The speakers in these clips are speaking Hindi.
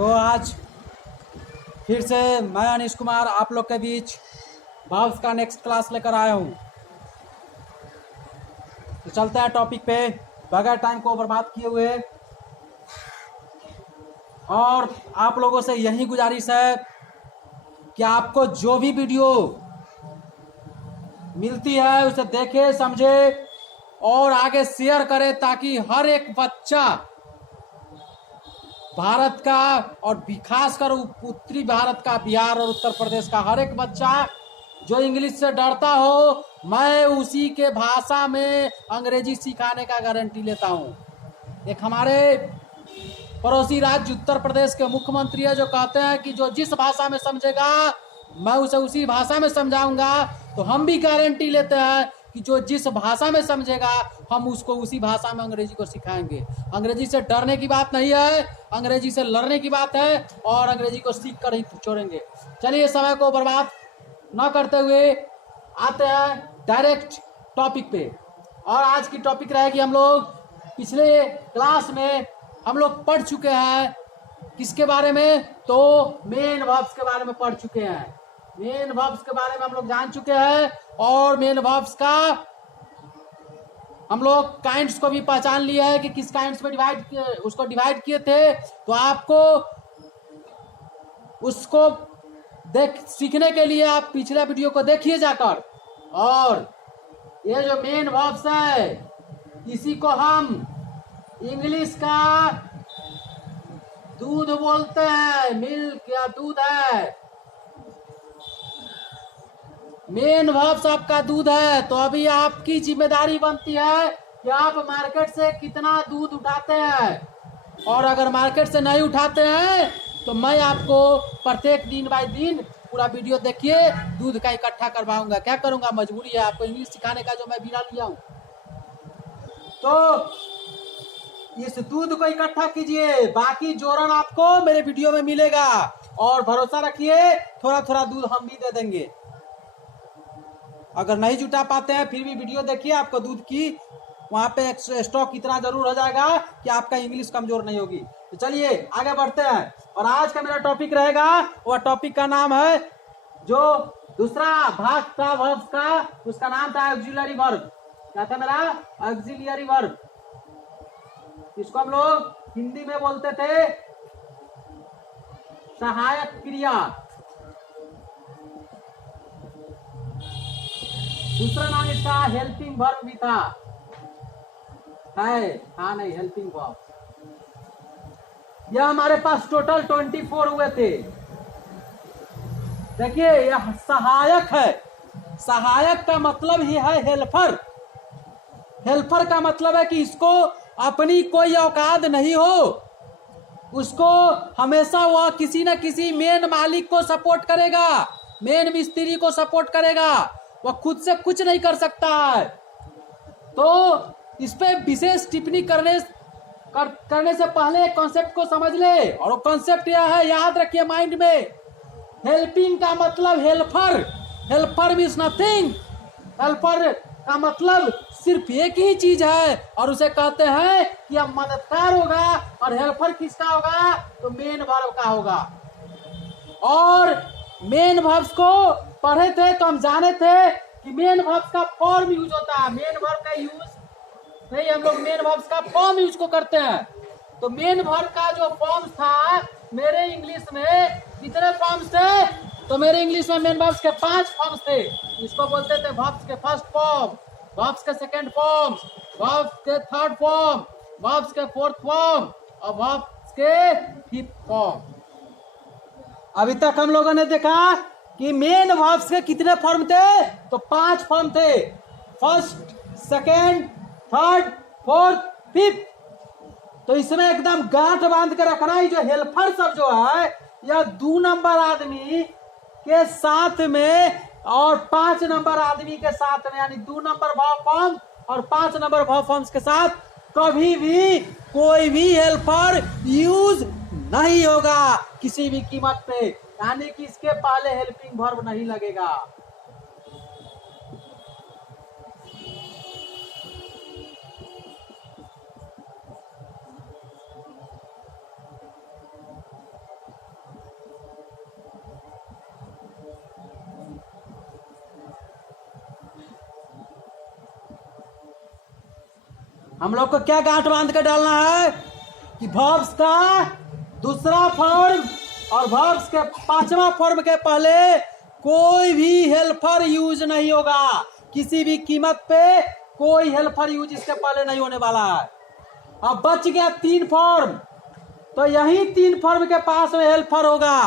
तो आज फिर से मैं अनीश कुमार आप लोग के बीच वर्ब्स का नेक्स्ट क्लास लेकर आया हूँ। तो चलते हैं टॉपिक पे बगैर टाइम को बर्बाद किए हुए। और आप लोगों से यही गुजारिश है कि आपको जो भी वीडियो मिलती है उसे देखे समझे और आगे शेयर करें, ताकि हर एक बच्चा भारत का और खासकर उत्तरी भारत का, बिहार और उत्तर प्रदेश का हर एक बच्चा जो इंग्लिश से डरता हो, मैं उसी के भाषा में अंग्रेजी सिखाने का गारंटी लेता हूं। एक हमारे पड़ोसी राज्य उत्तर प्रदेश के मुख्यमंत्री है जो कहते हैं कि जो जिस भाषा में समझेगा मैं उसे उसी भाषा में समझाऊंगा। तो हम भी गारंटी लेते हैं कि जो जिस भाषा में समझेगा हम उसको उसी भाषा में अंग्रेजी को सिखाएंगे। अंग्रेजी से डरने की बात नहीं है, अंग्रेजी से लड़ने की बात है और अंग्रेजी को सीख कर ही छोड़ेंगे। चलिए समय को बर्बाद न करते हुए आते हैं डायरेक्ट टॉपिक पे। और आज की टॉपिक रहेगी, हम लोग पिछले क्लास में हम लोग पढ़ चुके हैं किसके बारे में, तो मेन वर्ब्स के बारे में पढ़ चुके हैं। मेन वर्ब्स के बारे में हम लोग जान चुके हैं और मेन वर्ब्स का हम लोग काइंड्स को भी पहचान लिया है कि किस काइंड्स में डिवाइड किए थे। तो आपको उसको सीखने के लिए आप पिछले वीडियो को देखिए जाकर। और ये जो मेन वर्ब्स है इसी को हम इंग्लिश का दूध बोलते हैं, मिल्क या दूध है। मेन वर्ब्स आपका दूध है। तो अभी आपकी जिम्मेदारी बनती है कि आप मार्केट से कितना दूध उठाते हैं, और अगर मार्केट से नहीं उठाते हैं तो मैं आपको प्रत्येक दिन बाय दिन पूरा वीडियो देखिए दूध का इकट्ठा करवाऊंगा। क्या करूंगा, मजबूरी है, आपको इंग्लिश सिखाने का जो मैं बीड़ा लिया हूं। तो इस दूध को इकट्ठा कीजिए, बाकी जोरन आपको मेरे वीडियो में मिलेगा। और भरोसा रखिए थोड़ा थोड़ा दूध हम भी दे देंगे। अगर नहीं जुटा पाते हैं फिर भी वीडियो देखिए, आपको दूध की वहां पे स्टॉक इतना जरूर हो जाएगा कि आपका इंग्लिश कमजोर नहीं होगी। तो चलिए आगे बढ़ते हैं। और आज का मेरा टॉपिक रहेगा, वह टॉपिक का नाम है, जो दूसरा भाग था वर्ब्स का, उसका नाम था ऑक्सिलरी वर्ब। क्या था मेरा? Auxiliary verb. इसको हम लोग हिंदी में बोलते थे सहायक क्रिया। दूसरा नाम इसका हेल्पिंग वर्ब भी था, नहीं हेल्पिंग वर्ब। यह हमारे पास टोटल 24 हुए थे। देखिए यह सहायक है। सहायक का मतलब ही है हेल्पर। हेल्पर का मतलब है कि इसको अपनी कोई औकात नहीं हो, उसको हमेशा वह किसी न किसी मेन मालिक को सपोर्ट करेगा, मेन मिस्त्री को सपोर्ट करेगा, वह खुद से कुछ नहीं कर सकता है। तो इस पे विशेष टिप्पणी करने से पहले कॉन्सेप्ट को समझ ले। और वो कॉन्सेप्ट यह है, याद रखिए माइंड में, हेल्पिंग का मतलब helper. Helper means nothing. Helper का मतलब सिर्फ एक ही चीज है और उसे कहते हैं कि अब मददगार होगा। और हेल्पर किसका होगा? तो मेन वर्ब का होगा। और मेन वर्ब्स को पढ़े थे तो हम जाने थे कि मेन वर्ब्स का फॉर्म यूज होता है। मेन वर्ब का यूज नहीं, हम लोग मेन वर्ब्स का फॉर्म यूज को करते हैं। तो मेन वर्ब का जो फॉर्म था, मेरे इंग्लिश में कितने फॉर्म्स थे? तो मेरे इंग्लिश में मेन वर्ब्स के 5 फॉर्म्स थे। इसको बोलते थे वर्ब्स के फर्स्ट फॉर्म, वर्ब्स के सेकंड फॉर्म, वर्ब्स के थर्ड फॉर्म, वर्ब्स के फोर्थ फॉर्म और वर्ब्स के फिफ्थ फॉर्म। अभी तक हम लोगों ने देखा कि मेन वर्ब्स के कितने फॉर्म थे? तो 5 फॉर्म थे, first, second, third, fourth, fifth. तो इसमें एकदम गांठ बांध के रखना ही, जो हेल्पर सब जो है यह 2 नंबर आदमी के साथ में और 5 नंबर आदमी के साथ में, यानी 2 नंबर वर्ब फॉर्म और 5 नंबर वर्ब फॉर्म्स के साथ कभी भी कोई भी हेल्पर यूज नहीं होगा किसी भी कीमत पे, यानी कि इसके पहले हेल्पिंग वर्ब नहीं लगेगा। हम लोग को क्या गांठ बांध के डालना है कि वर्ब्स का दूसरा फॉर्म और वर्ब्स के पांचवा फॉर्म के पहले कोई भी हेल्पर यूज नहीं होगा, किसी भी कीमत पे कोई हेल्पर यूज इसके पहले नहीं होने वाला है। अब बच गया 3 फॉर्म, तो यही 3 फॉर्म के पास में हेल्पर होगा।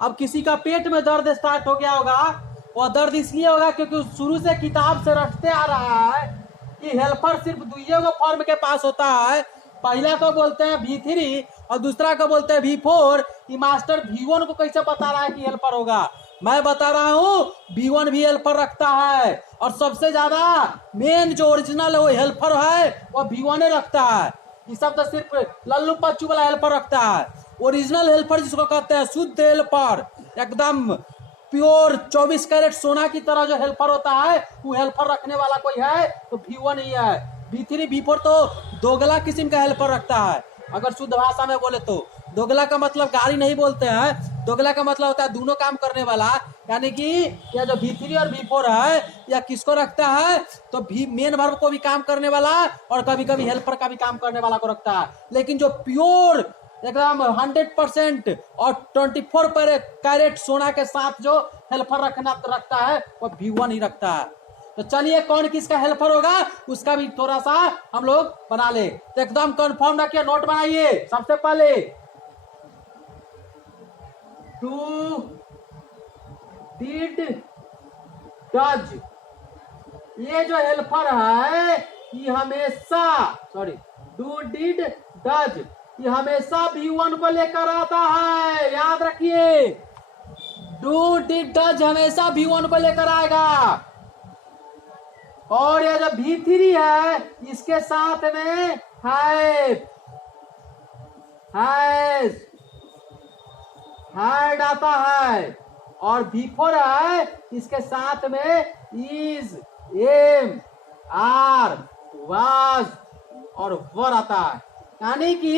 अब किसी का पेट में दर्द स्टार्ट हो गया होगा, और दर्द इसलिए होगा क्योंकि शुरू से किताब से रटते आ रहा है कि हेल्पर सिर्फ 2 फॉर्म के पास होता है। पहला को बोलते हैं V3 और दूसरा को बोलते हैं V4। ये मास्टर V1 को कैसे बता रहा है कि हेल्पर होगा? मैं बता रहा हूँ V1 भी हेल्पर रखता है, और सबसे ज्यादा मेन जो ओरिजिनल वो हेल्पर है वो V1 रखता है। ये सब तो सिर्फ लल्लू पच्चू वाला हेल्पर रखता है। ओरिजिनल हेल्पर जिसको कहते हैं, शुद्ध हेल्पर, एकदम प्योर 24 कैरेट सोना की तरह जो हेल्पर होता है, वो हेल्पर रखने वाला कोई है तो V1 ही है। V3 V4 तो दोगला किस्म का हेल्पर रखता है। अगर शुद्ध भाषा में बोले तो दोगला का मतलब गाड़ी नहीं बोलते हैं, दोगला का मतलब होता है दोनों काम करने वाला। यानी कि यह जो V3 और V4 है, यह किसको रखता है? तो मेन वर्ब को भी काम करने वाला और कभी कभी हेल्पर का भी काम करने वाला को रखता है। लेकिन जो प्योर एकदम 100% और 24 कैरेट सोना के साथ जो हेल्पर रखता है वो V1 ही रखता है। तो चलिए कौन किसका हेल्पर होगा उसका भी थोड़ा सा हम लोग बना ले। तो एकदम कंफर्म रखिए, नोट बनाइए। सबसे पहले डू डिड डज, ये जो हेल्पर है ये हमेशा डू डिड डज ये हमेशा V1 को लेकर आता है, याद रखिए। डू डिड डज हमेशा V1 को लेकर आएगा। और ये जो V3 है इसके साथ में हैज हैड आता है, और V4 है इसके साथ में इज, एम, आर, वाज और वर आता है। यानी कि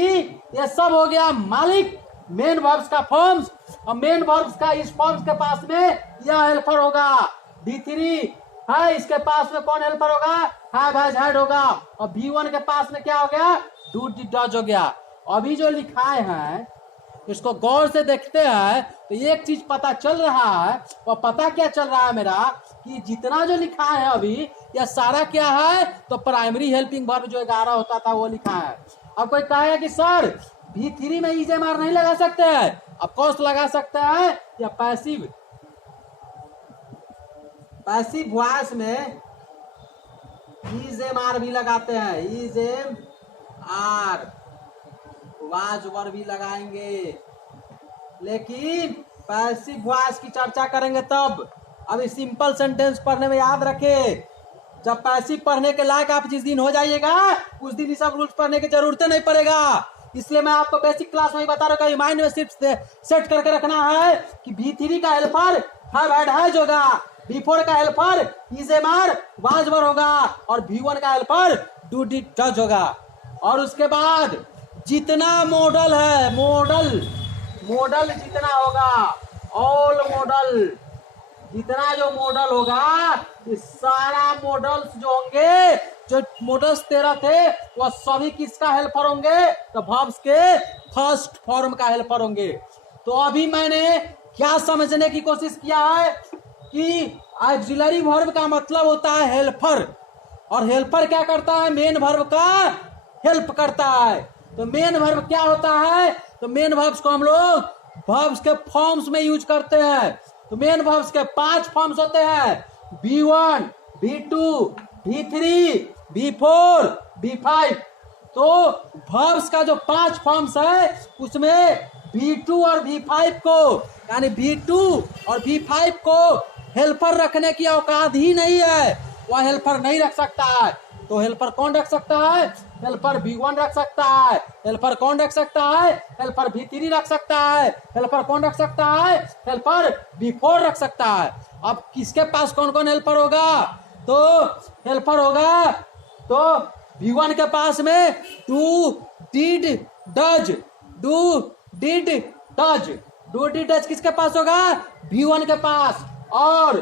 ये सब हो गया मालिक मेन वर्ब्स का फॉर्म्स, और मेन वर्ब्स का इस फॉर्म्स के पास में यह हेल्पर होगा। V3 है, इसके पास में कौन हेल्पर होगा? हैज हैड होगा। और V1 के पास में क्या हो गया? डू डिड डज हो गया। अभी जो लिखाए हैं इसको गौर से देखते हैं तो एक चीज पता चल रहा है। और पता क्या चल रहा है मेरा कि जितना जो लिखा है अभी यह सारा क्या है? तो प्राइमरी हेल्पिंग वर्ब जो 11 होता था वो लिखा है। अब कोई कहेगा कि सर V3 में इज एम आर नहीं लगा सकते हैं? अब कौन लगा सकते हैं? या पैसिव वॉइस में इज एम आर भी लगाते हैं। Is am are was were भी लगाएंगे, लेकिन पैसिव वॉइस की चर्चा करेंगे तब। अभी सिंपल सेंटेंस पढ़ने में याद रखें, जब पैसिव पढ़ने के लायक आप जिस दिन हो जाइएगा उस दिन ये सब रूल्स पढ़ने की जरूरत नहीं पड़ेगा। इसलिए मैं आपको बेसिक क्लास में ही बता रहा हूँ, माइंड में सिर्फ सेट करके रखना है कि V3 का हेल्पर हैव हैड हैज होगा, V4 का helper is am are was were होगा, और V1 का हेल्पर डू डिड डज होगा। और उसके बाद जितना मॉडल है, मॉडल जितना होगा, ऑल मॉडल, जितना जो मॉडल होगा, इस सारा मॉडल्स जो होंगे, जो मॉडल्स 13 थे वो सभी किसका हेल्पर होंगे? तो वर्ब्स के फर्स्ट फॉर्म का हेल्पर होंगे। तो अभी मैंने क्या समझने की कोशिश किया है कि ऑक्सिलरी वर्ब का मतलब होता है हेल्पर, और हेल्पर क्या करता है? मेन वर्ब का हेल्प करता है। तो मेन वर्ब क्या होता है? तो मेन वर्ब्स को हम लोग वर्ब्स के फॉर्म्स में यूज करते हैं। तो मेन वर्ब्स के 5 फॉर्म्स होते हैं, V1, V2, V3, V4, V5। तो वर्ब्स का जो 5 फॉर्म्स है उसमें V2 और V5 को, यानी V2 और V5 को हेल्पर रखने की औकात ही नहीं है, वह हेल्पर नहीं रख सकता है। तो हेल्पर कौन रख सकता है? हेल्पर V1 रख सकता है। हेल्पर कौन रख सकता है? हेल्पर V3 रख सकता है। हेल्पर कौन रख सकता है? हेल्पर V4 रख सकता है। अब किसके पास कौन कौन हेल्पर होगा? तो हेल्पर होगा तो V1 के पास में do did does, do did does किसके पास होगा? V1 के पास। और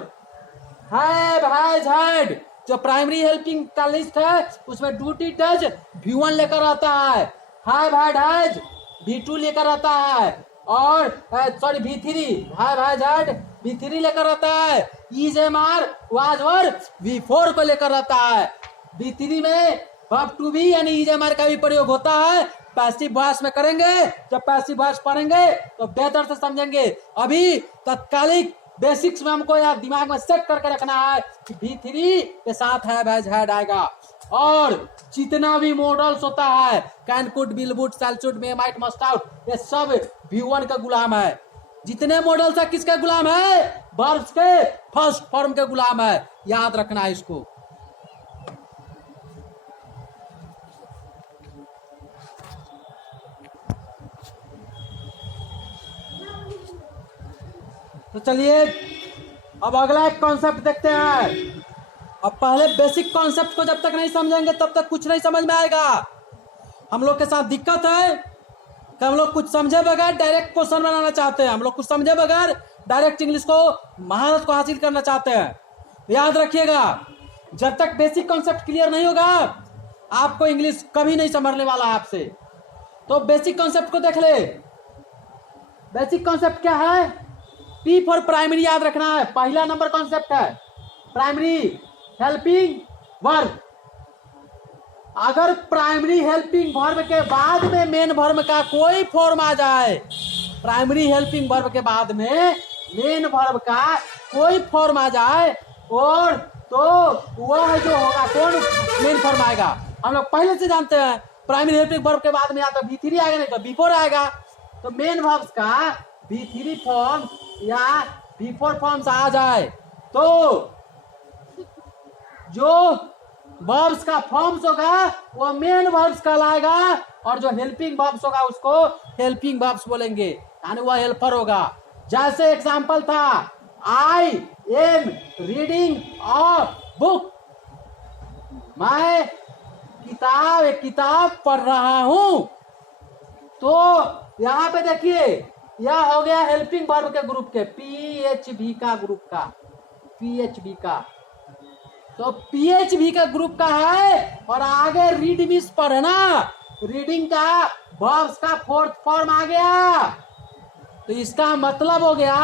हैव हैज हैड जो प्राइमरी हेल्पिंग का लिस्ट है उसमें ड्यूटी डज V1 लेकर आता है, हैव हैड हैज V2 लेकर आता है, और sorry V3 have has had V3 लेकर आता है, is am are was were V4 को लेकर आता है। V3 में वर्ब टू बी यानी इज एम आर का भी प्रयोग होता है। पैसिव वॉइस में करेंगे, जब पैसिव वॉइस पढ़ेंगे तो बेहतर से समझेंगे। अभी तत्कालिक बेसिक्स में हमको यार दिमाग में सेट करके रखना है कि V3 के साथ हैव हैज हैड आएगा। और जितना भी मॉडल्स होता है can could will would shall should may might must ought, ये सब V1 का गुलाम है। जितने मॉडल्स है किसके गुलाम है? वर्ब्स के फर्स्ट फॉर्म के गुलाम है, याद रखना है इसको। तो चलिए अब अगला एक कॉन्सेप्ट देखते हैं। अब पहले बेसिक कॉन्सेप्ट को जब तक नहीं समझेंगे तब तक कुछ नहीं समझ में आएगा। हम लोग के साथ दिक्कत है कि हम लोग कुछ समझे बगैर डायरेक्ट क्वेश्चन बनाना चाहते हैं, हम लोग कुछ समझे बगैर डायरेक्ट इंग्लिश को महारत को हासिल करना चाहते हैं। याद रखिएगा, जब तक बेसिक कॉन्सेप्ट क्लियर नहीं होगा आपको इंग्लिश कभी नहीं समझने वाला है आपसे। तो बेसिक कॉन्सेप्ट को देख ले। बेसिक कॉन्सेप्ट क्या है? P फॉर प्राइमरी याद रखना है, पहला नंबर कॉन्सेप्ट है प्राइमरी हेल्पिंग वर्ब। अगर प्राइमरी हेल्पिंग वर्ब के बाद में मेन वर्ब का कोई फॉर्म आ जाए, प्राइमरी हेल्पिंग वर्ब के बाद में मेन वर्ब का कोई फॉर्म आ जाए, और तो वह जो होगा कौन मेन फॉर्म आएगा हम लोग पहले से जानते हैं। प्राइमरी हेल्पिंग वर्ब के बाद में या तो V3 आएगा नहीं तो V4 आएगा। तो मेन वर्ब्स का V3 फॉर्म या V4 फॉर्म्स आ जाए तो जो वर्ब्स का फॉर्म्स होगा वो मेन वर्ब्स कहलाएगा, और जो हेल्पिंग वर्ब्स होगा उसको हेल्पिंग वर्ब्स बोलेंगे, यानी वह हेल्पर होगा। जैसे एग्जांपल था I am reading a book, मैं एक किताब पढ़ रहा हूं। तो यहां पे देखिए यह हो गया हेल्पिंग वर्ब के ग्रुप के PHV का ग्रुप का, PHV का। तो PHV का ग्रुप का है, और आगे रीड मीन्स पढ़ना, रीडिंग का वर्ब्स का फोर्थ फॉर्म आ गया। तो इसका मतलब हो गया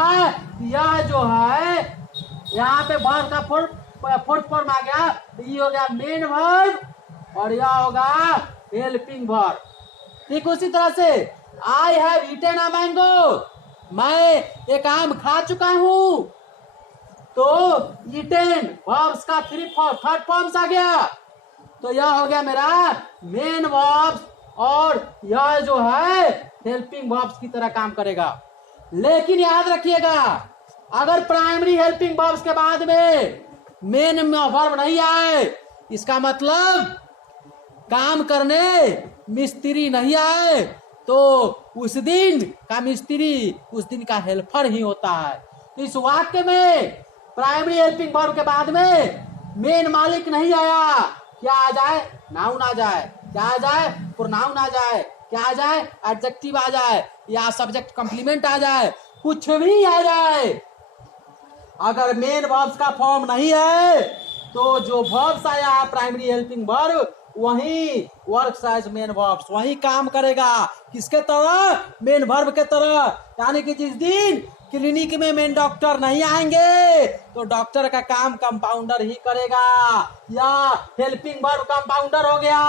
यह जो है यहाँ पे वर्ब का फोर्थ फॉर्म आ गया, ये हो गया मेन वर्ब और यह होगा हेल्पिंग वर्ब। ठीक उसी तरह से I have eaten a mango, मैं एक आम खा चुका हूं। तो ईटेन वर्ब्स का थर्ड फॉर्म्स आ गया। तो यह हो गया मेरा मेन वर्ब्स, और यह जो है हेल्पिंग वर्ब्स की तरह काम करेगा। लेकिन याद रखिएगा, अगर प्राइमरी हेल्पिंग वर्ब्स के बाद में मेन वर्ब नहीं आए, इसका मतलब काम करने मिस्त्री नहीं आए, तो उस दिन का मिस्त्री उस दिन का हेल्पर ही होता है। तो इस वाक्य में प्राइमरी हेल्पिंग वर्ब के बाद में मेन मालिक नहीं आया, क्या आ जाए? नाउन आ जाए। क्या आ जाए? प्रोनाउन आ जाए। क्या आ जाए? एडजेक्टिव आ जाए, या सब्जेक्ट कॉम्प्लीमेंट आ जाए, कुछ भी आ जाए। अगर मेन वर्ब्स का फॉर्म नहीं है तो जो वर्ब्स आया है प्राइमरी हेल्पिंग वर्ब वही वर्क्स एज मेन वर्ब्स, वही काम करेगा। किसके तरह? मेन वर्ब के तरह। यानी कि जिस दिन क्लिनिक में मेन डॉक्टर नहीं आएंगे तो डॉक्टर का काम कंपाउंडर ही करेगा, या हेल्पिंग वर्ब कंपाउंडर हो गया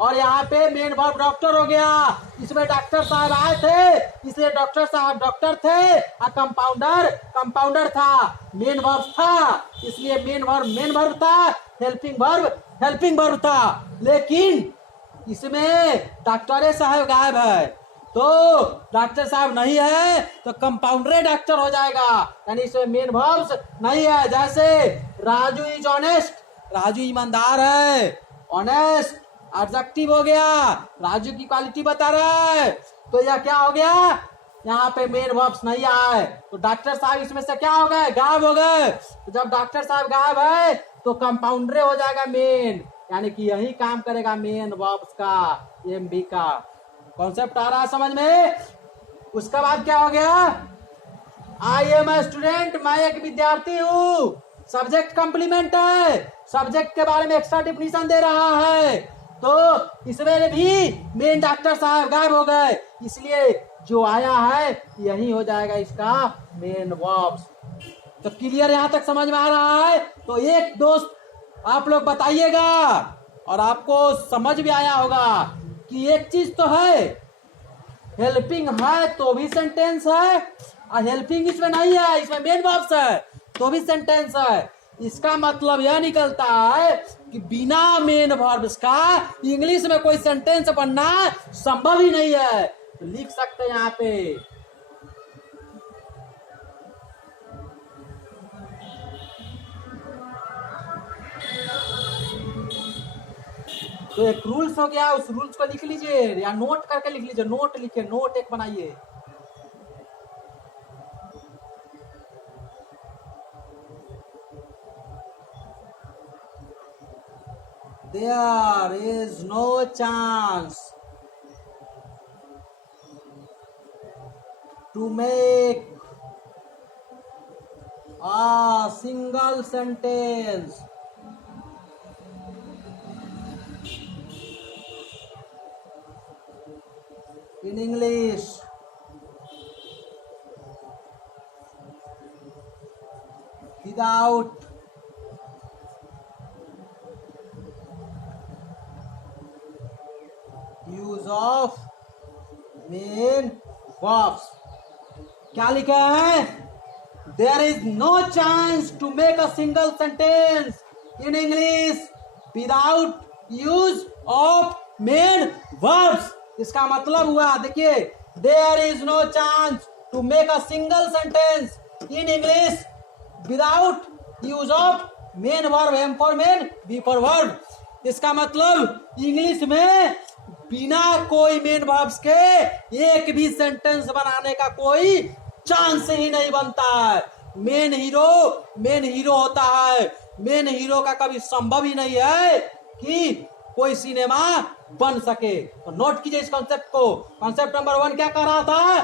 और यहाँ पे मेन वर्ब डॉक्टर हो गया। इसमें डॉक्टर साहब आए थे इसलिए डॉक्टर साहब डॉक्टर थे, और कंपाउंडर था, मेन वर्ब था इसलिए मेन वर्ब था, हेल्पिंग वर्ब था। लेकिन इसमें डॉक्टर साहब गायब है, तो डॉक्टर साहब नहीं है तो कंपाउंडर डॉक्टर हो जाएगा, यानी इसमें मेन वर्ब्स नहीं है। जैसे राजू इज ऑनेस्ट, राजू ईमानदार है, ऑनेस्ट एडजेक्टिव हो गया, राजू की क्वालिटी बता रहा है। तो यह क्या हो गया? यहाँ पे मेन वर्ब्स नहीं आए, तो डॉक्टर साहब इसमें से क्या हो गए? गायब हो गए। तो जब डॉक्टर साहब गायब है तो कंपाउंडर हो जाएगा मेन, यानी कि यही काम करेगा मेन वर्ब्स का, एमबी का। कॉन्सेप्ट आ रहा है समझ में? उसके बाद क्या हो गया? आई एम ए स्टूडेंट, मैं एक विद्यार्थी हूँ। सब्जेक्ट कंप्लीमेंट है, सब्जेक्ट के बारे में एक्स्ट्रा डिफिनीशन दे रहा है। तो इसमें भी मेन डॉक्टर साहब गायब हो गए, इसलिए जो आया है यही हो जाएगा इसका मेन वर्ब्स। तो क्लियर यहां तक समझ में आ रहा है? तो एक दोस्त आप लोग बताइएगा और आपको समझ भी आया होगा कि एक चीज तो है, हेल्पिंग है तो भी सेंटेंस है, और हेल्पिंग इसमें नहीं है, इसमें मेन वर्ब्स है तो भी सेंटेंस है। इसका मतलब यह निकलता है कि बिना मेन वर्ब्स का इंग्लिश में कोई सेंटेंस बनना संभव ही नहीं है। तो लिख सकते हैं यहाँ पे, तो एक रूल्स हो गया, उस रूल्स को लिख लीजिए या नोट करके लिख लीजिए, नोट लिखिए, नोट एक बनाइए। There is no chance to make a single sentence in English without use of main verbs। क्या लिखा है? There is no chance to make a single sentence in English without use of main verbs। इसका मतलब हुआ, देखिए, there is no chance to make a single sentence in English without use of main verb, M for main, V for verb। इसका मतलब इंग्लिश में बिना कोई मेन वर्ब्स के एक भी सेंटेंस बनाने का कोई चांस ही नहीं बनता है। मेन हीरो होता है, मेन हीरो का कभी संभव ही नहीं है कि कोई सिनेमा बन सके। तो नोट कीजिए इस कॉन्सेप्ट को। कॉन्सेप्ट नंबर 1 क्या कह रहा था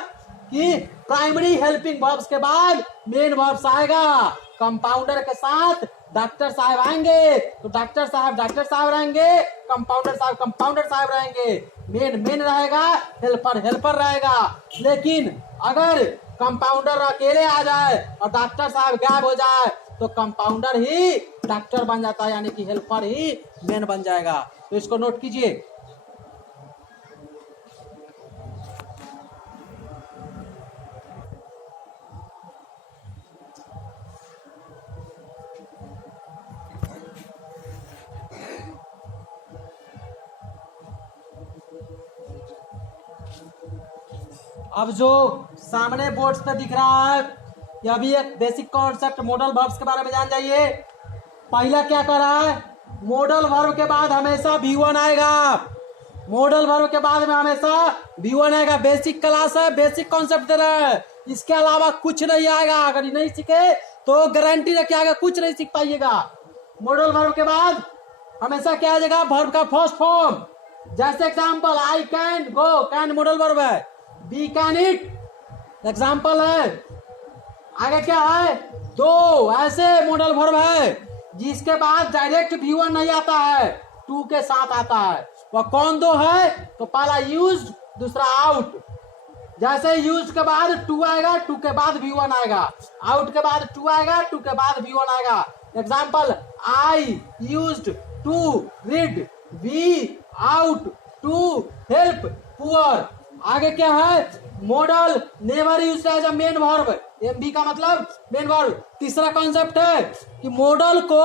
कि प्राइमरी हेल्पिंग वर्ब्स के बाद मेन वर्ब्स आएगा, कंपाउंडर के साथ डॉक्टर साहब आएंगे तो डॉक्टर साहब रहेंगे, कंपाउंडर साहब रहेंगे, मेन रहेगा, हेल्पर रहेगा। लेकिन अगर कंपाउंडर अकेले आ जाए और डॉक्टर साहब गायब हो जाए तो कंपाउंडर ही डॉक्टर बन जाता है, यानी कि हेल्पर ही मेन बन जाएगा। तो इसको नोट कीजिए। अब जो सामने बोर्ड पे दिख रहा है यह भी एक बेसिक कॉन्सेप्ट मॉडल वर्ब्स के बारे में जान जाइए। पहला क्या कर रहा है, मॉडल वर्ब के बाद हमेशा V1 आएगा, मॉडल वर्ब के बाद में हमेशा V1 आएगा। बेसिक क्लास है, बेसिक कॉन्सेप्ट दे रहा है, इसके अलावा कुछ नहीं आएगा। अगर नहीं सीखे तो गारंटी रखिए आगे कुछ नहीं सीख पाइएगा। मॉडल वर्ब के बाद हमेशा क्या आ जाएगा, वर्ब का फर्स्ट फॉर्म। जैसे example, I can go, can modal verb है, बी कैन इट एग्जाम्पल है। आगे क्या है, दो, ऐसे मॉडल वर्ब है जिसके बाद डायरेक्ट V1 नहीं आता है, टू के साथ आता है। वह कौन दो है, तो पहला यूज्ड, दूसरा आउट। जैसे यूज के बाद टू आएगा, टू के बाद V1 आएगा, आउट के बाद टू आएगा, टू के बाद V1 आएगा। Example, I used to read, we ought to help poor. आगे क्या है, modal never used as a main verb, MB का मतलब मेन वर्ब। तीसरा कॉन्सेप्ट है कि मॉडल को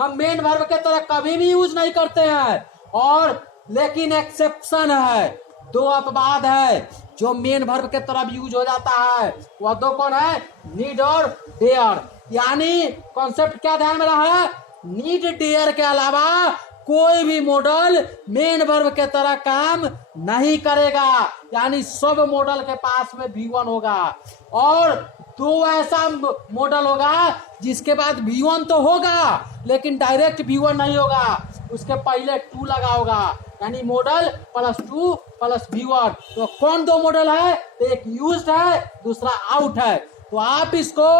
हम मेन वर्ब के तरह कभी भी यूज नहीं करते हैं, और लेकिन एक्सेप्शन है, दो अपवाद है जो मेन वर्ब के तरह यूज हो जाता है। वह दो कौन है, नीड और डेयर। यानी कॉन्सेप्ट क्या ध्यान में रहा है, नीड डेयर के अलावा कोई भी मॉडल मेन वर्ब के तरह काम नहीं करेगा। यानी सब मॉडल के पास में V1 होगा, और दो ऐसा मॉडल होगा जिसके बाद V1 तो होगा लेकिन डायरेक्ट V1 नहीं होगा, उसके पहले 2 लगा होगा, यानी मॉडल प्लस 2 प्लस V1। तो कौन दो मॉडल है, तो एक यूज्ड है, दूसरा आउट है। तो आप इसको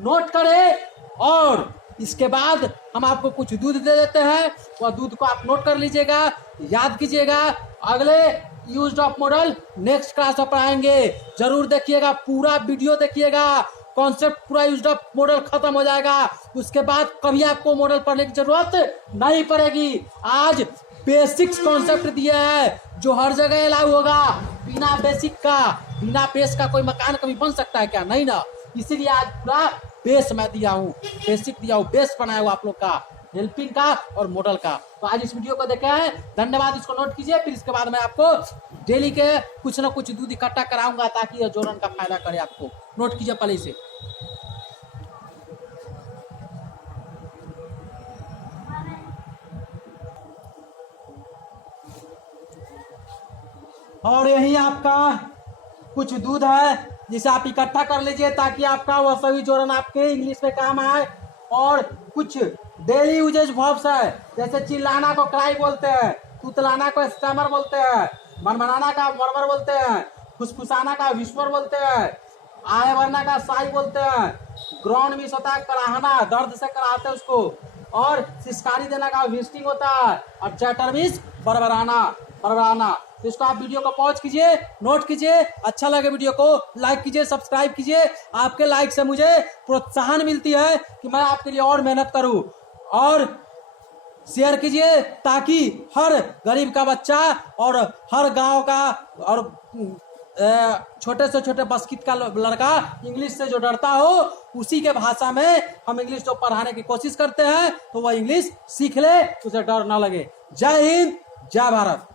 नोट करें और इसके बाद हम आपको कुछ दूध दे देते हैं, वह दूध को आप नोट कर लीजिएगा, याद कीजिएगा। अगले used of model next class में पढ़ाएंगे, जरूर देखिएगा, पूरा वीडियो देखिएगा। कॉन्सेप्ट पूरा यूज्ड ऑफ मॉडल खत्म हो जाएगा, उसके बाद कभी आपको मॉडल पढ़ने की जरूरत नहीं पड़ेगी। आज बेसिक्स कॉन्सेप्ट दिया है जो हर जगह अलाउ होगा। बिना बेसिक का, बिना बेस का कोई मकान कभी बन सकता है क्या? नहीं ना। इसीलिए आज पूरा बेस मैं दिया हूँ, बेसिक दिया हूँ, बेस बनाया हुआ आप लोग का, हेल्पिंग का और मॉडल का। तो आज इस वीडियो को देखा है, धन्यवाद। इसको नोट कीजिए, फिर इसके बाद मैं आपको डेली के कुछ ना कुछ दूध इकट्ठा कराऊंगा ताकि यह जोड़न का फायदा करे आपको। नोट कीजिए पहले से। और यही आपका कुछ दूध है जिसे आप इकट्ठा कर लीजिए ताकि आपका वह सभी जोड़न आपके इंग्लिश में काम आए। और कुछ डेली यूजेज वर्ब्स है, जैसे चिल्लाना को क्राई बोलते हैं, तुतलाना को स्टैमर बोलते हैं, मनमनाना का मरमर बोलते हैं, फुसफुसाना का विस्पर बोलते हैं, आय भरना का साई बोलते हैं, ग्राउंड मिस होता है कराहना, दर्द से कराते हैं उसको, और सिस्कारी देना का विस्टिंग होता है, और चैटर मिस बरबराना, बरबराना। तो इसको आप वीडियो को पॉज कीजिए, नोट कीजिए, अच्छा लगे वीडियो को लाइक कीजिए, सब्सक्राइब कीजिए। आपके लाइक से मुझे प्रोत्साहन मिलती है कि मैं आपके लिए और मेहनत करूं। और शेयर कीजिए ताकि हर गरीब का बच्चा और हर गांव का और छोटे से छोटे बस्किट का लड़का इंग्लिश से जो डरता हो, उसी के भाषा में हम इंग्लिश जो पढ़ाने की कोशिश करते हैं तो वह इंग्लिश सीख ले, उसे डर ना लगे। जय हिंद, जय भारत।